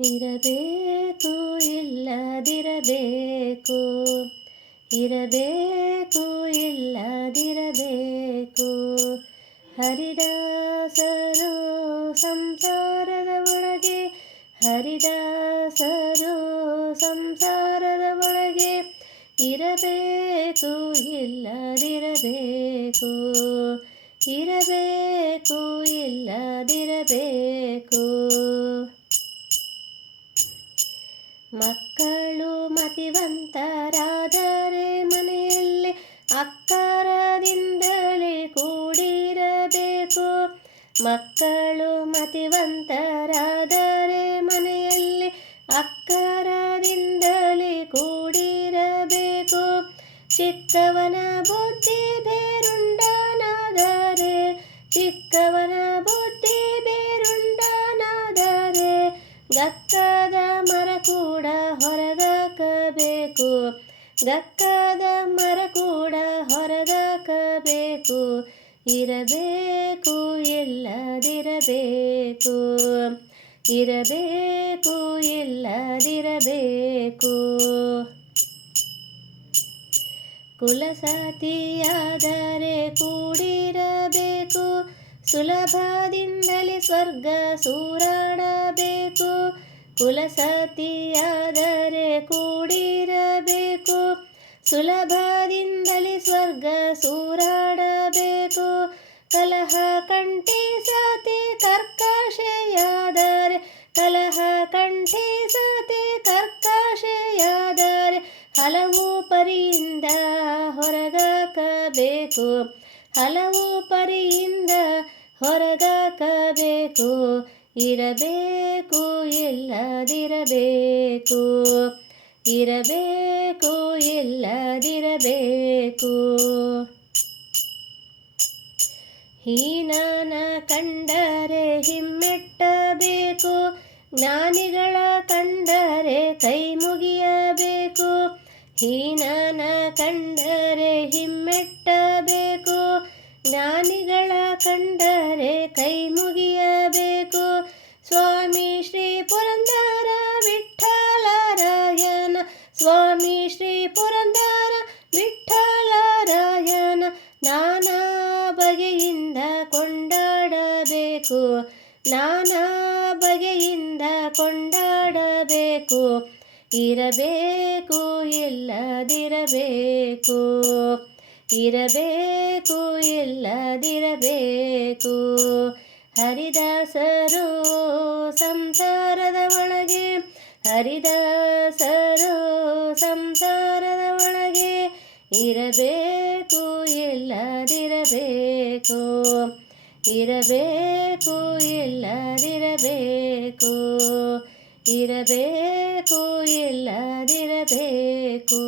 ಇರಬೇಕು ಇಲ್ಲದಿರಬೇಕು. ಇರಬೇಕು ಇಲ್ಲದಿರಬೇಕು. ಹರಿದಾಸರು ಸಂಸಾರದ ಒಳಗೆ ಹರಿದಾಸರು ಸಂಸಾರದ ಒಳಗೆ ಇರಬೇಕು ಇಲ್ಲದಿರಬೇಕು. ಇರಬೇಕು ಇಲ್ಲದಿರಬೇಕು. ಮಕ್ಕಳು ಮತಿವಂತರಾದರೆ ಮನೆಯಲ್ಲಿ ಅಕ್ಕರದಿಂದಲೇ ಕೂಡಿರಬೇಕು. ಮಕ್ಕಳು ಮತಿವಂತರಾದರೆ ಮನೆಯಲ್ಲಿ ಅಕ್ಕರದಿಂದಲೇ ಕೂಡಿರಬೇಕು. ಚಿಕ್ಕವನ ಬುದ್ಧಿ ಬೇರುಂಡನಾದರೆ, ಚಿಕ್ಕವನ ಬುದ್ಧಿ ಬೇರುಂಡನಾದರೆ ಗಕ್ಕದ ಹೊರಗಾಕಬೇಕು ಗಕ್ಕದ ಮರ ಕೂಡ ಹೊರಗಾಕಬೇಕು ಇರಬೇಕು ಇಲ್ಲದಿರಬೇಕು. ಇರಬೇಕು ಇಲ್ಲದಿರಬೇಕು. ಕುಲಸತಿಯಾದರೆ ಕೂಡಿರಬೇಕು. ಸುಲಭದಿಂದಲೇ ಸ್ವರ್ಗ ಸೂರಾಡಬೇಕು ಕುಲಸತಿಯಾದರೆ ಕೂಡಿರಬೇಕು. ಸುಲಭದಿಂದಲೇ ಸ್ವರ್ಗ ಸೂರಾಡಬೇಕು. ಕಲಹ ಕಂಠಿ ಸತಿ ಕರ್ಕಶೆಯಾದರೆ, ಕಲಹ ಕಂಠಿ ಸತಿ ಕರ್ಕಶೆಯಾದರೆ ಹಲವು ಪರಿಯಿಂದ ಹೊರಗಾಕಬೇಕು. ಹಲವು ಪರಿಯಿಂದ ಹೊರಗಾಕಬೇಕು. ಇರಬೇಕು. ಇಲ್ಲದಿರಬೇಕು. ಇರಬೇಕು ಇಲ್ಲದಿರಬೇಕು. ಹೀನನ ಕಂಡರೆ ಹಿಮ್ಮೆಟ್ಟಬೇಕು. ಜ್ಞಾನಿಗಳ ಕಂಡರೆ ಕೈ ಮುಗಿಯಬೇಕು. ಹೀನನ ಕಂಡರೆ ಹಿಮ್ಮೆಟ್ಟಬೇಕು ಸ್ವಾಮಿ ಶ್ರೀ ಪುರಂದರ ವಿಠಲರಾಯನ ನಾನಾ ಬಗೆಯಿಂದ ಕೊಂಡಾಡಬೇಕು, ನಾನಾ ಬಗೆಯಿಂದ ಕೊಂಡಾಡಬೇಕು, ಇರಬೇಕು, ಇಲ್ಲದಿರಬೇಕು ಇರಬೇಕು, ಇಲ್ಲದಿರಬೇಕು. ಹರಿದಾಸರು ಸಂಸಾರದ ಒಳಗೆ, ಹರಿದಾಸರು ಇರಬೇಕು ಎಲ್ಲದಿರಬೇಕು ಇರಬೇಕು ಎಲ್ಲದಿರಬೇಕು ಇರಬೇಕು ಎಲ್ಲದಿರಬೇಕು